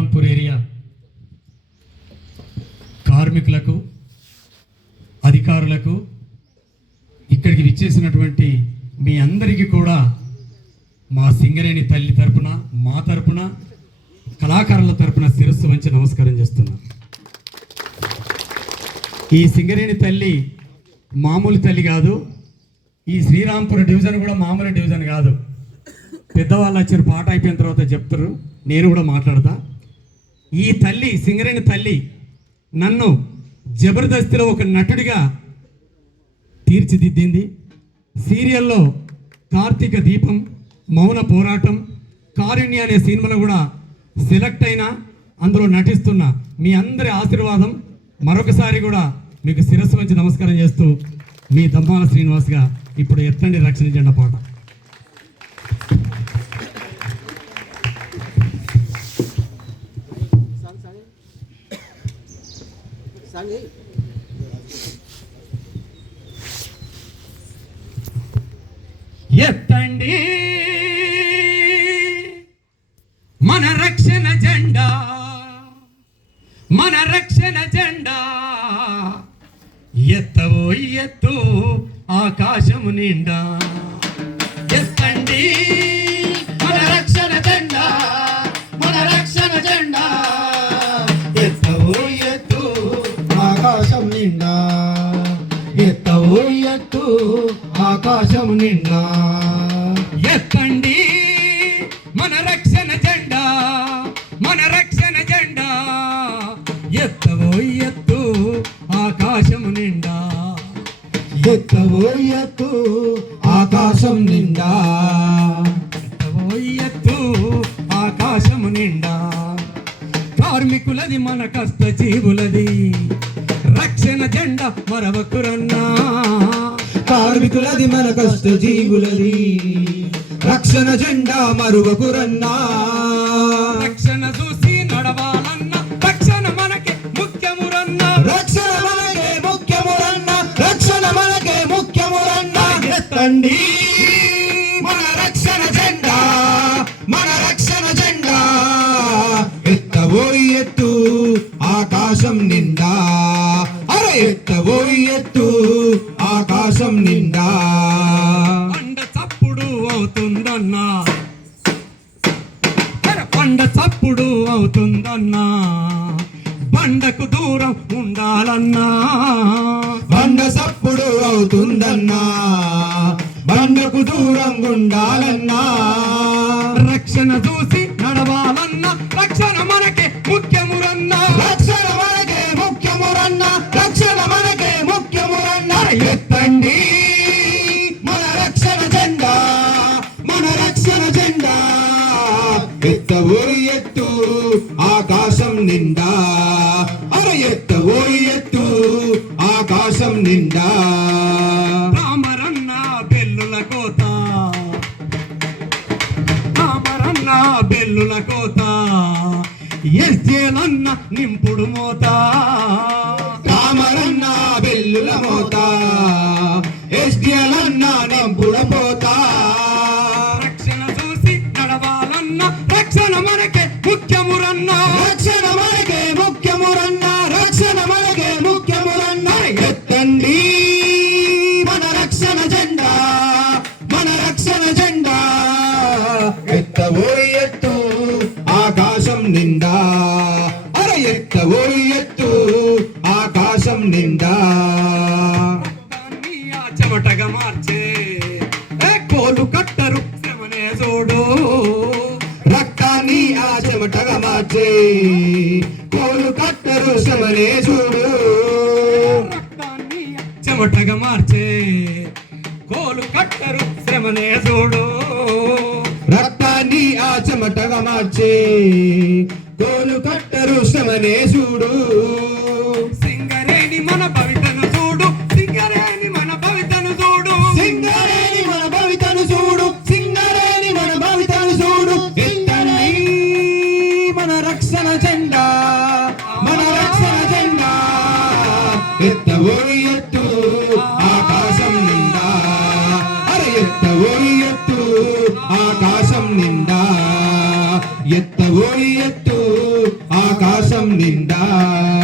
Srirampur area కార్మికులకు, అధికారులకు, ఇక్కడికి విచ్చేసినటువంటి మీ అందరికీ కూడా మా సింగరేణి తల్లి తరపున, మా తరపున, కళాకారుల తరపున శిరస్సు వంచి నమస్కారం చేస్తున్నా. ఈ సింగరేణి తల్లి మామూలు తల్లి కాదు. ఈ శ్రీరాంపూర్ డివిజన్ కూడా మామూలు డివిజన్ కాదు. పెద్దవాళ్ళు వచ్చారు, పాట అయిపోయిన తర్వాత చెప్తారు, నేను కూడా మాట్లాడతా. ఈ తల్లి, సింగరేణి తల్లి, నన్ను జబర్దస్తిలో ఒక నటుడిగా తీర్చిదిద్దింది. సీరియల్లో కార్తీక దీపం, మౌన పోరాటం, కారుణ్య అనే సినిమాలో కూడా సెలెక్ట్ అయినా అందులో నటిస్తున్న మీ అందరి ఆశీర్వాదం మరొకసారి కూడా మీకు శిరస్సు వంచి నమస్కారం చేస్తూ, మీ దమ్మాల శ్రీనివాస్గా ఇప్పుడు ఎత్తండి రక్షణ జెండా పాట. ఎత్తండి మన రక్షణ జెండా, మన రక్షణ జెండా, ఎత్తవో ఎత్తు ఆకాశము నిండా. ఎత్తండి మన రక్షణ జెండా, మన రక్షణ జెండా, ఎత్తవో ఎత్తు ఆకాశం నిండా, ఎత్తవో ఎత్తు ఆకాశం నిండా. ఎత్తండి మన రక్షణ జెండా, మన రక్షణ జెండా, ఎత్తవో ఎత్తు ఆకాశం నిండా, ఎత్తవో ఎత్తు ఆకాశం నిండా, ఎత్తవో ఎత్తు ఆకాశం నిండా. కార్మికులది మన కష్ట జీవులది రక్షణ జెండా మరవకురన్నా. కార్మికులది మన కష్ట జీవులది రక్షణ జెండా మరువకురన్నా. రక్షణ చూసి నడవాలన్నా, రక్షణ మనకే ముఖ్యమురన్నా, రక్షణ మనకే ముఖ్యమురన్నా, రక్షణ మనకే ముఖ్యమురన్నా. ఎత్తండి మన రక్షణ జెండా, మన రక్షణ జెండా, ఎత్తవో ఎత్తు ఆకాశం నిండా, అరే ఎత్తవో ఎత్తు ఆకాశం నిండా. పండ చప్పుడు అవుతుందన్నా, పండ చప్పుడు అవుతుందన్నా, బండకు దూరం ఉండాలన్నా, బండ చప్పుడు అవుతుందన్నా, బండకు దూరం ఉండాలన్నా. రక్షణ చూసి నడవాలన్నా, రక్షణ మనకే ముఖ్యమురన్నా, రక్షణ మనకే ముఖ్యమురన్నా, రక్షణ మనకే ముఖ్యమురన్నా. ఎత్తండి మన రక్షణ జెండా, మన రక్షణ జెండా, ఎత్తవో ఎత్తు ఆకాశం నిండా, అరే ఎత్తవో ఎత్తు ఆకాశం నిండా. రామరన్న బెల్లుల కోత, రామరన్న బెల్లుల కోత, ఎస్జేలన్న నింపుడు మోత, రామరన్న బెల్లుల మోత, ఎస్డిఎలన్న నింపుడ పోత. రక్షణ చూసి నడవాలన్న, రక్షణ మనకే ముఖ్యమురన్నా, రక్షణ మనకే ముఖ్యమురన్నా, రక్షణ మనకే ముఖ్యమురన్నా. ఎత్తండి మన రక్షణ జెండా, మన రక్షణ జెండా, ఎత్తవో ఎత్తు ఆకాశం నిండా, అరే ఎత్తవో ఎత్తు ఆకాశం నిండా. చెమటగా మార్చే కోలు కట్టరు శ్రమనే చూడు, రక్తాన్ని ఆ చెమటగా మార్చే కోలు కట్టరు శ్రమనే చూడు. రక్తాన్ని చెమటగా మార్చే కోలు కట్టరు శ్రమనే చూడు, రక్తాన్ని ఆ చెమటగా మార్చే కోలు కట్టరు శ్రమనే చూడు. సింగరేణి మన భవితను చూడు, సింగరేణి మన భవితను చూడు, సింగరేణి మన భవితను చూడు, సింగరేణి మన భవితను చూడు. ఎత్తండి మన రక్షణ జెండా, మన రక్షణ జెండా, ఎత్తవో ఎత్తు ఆకాశం నిండా, అరే ఎత్తవో ఎత్తు ఆకాశం నిండా, ఎత్తవో ఎత్తు జీవితం నిండా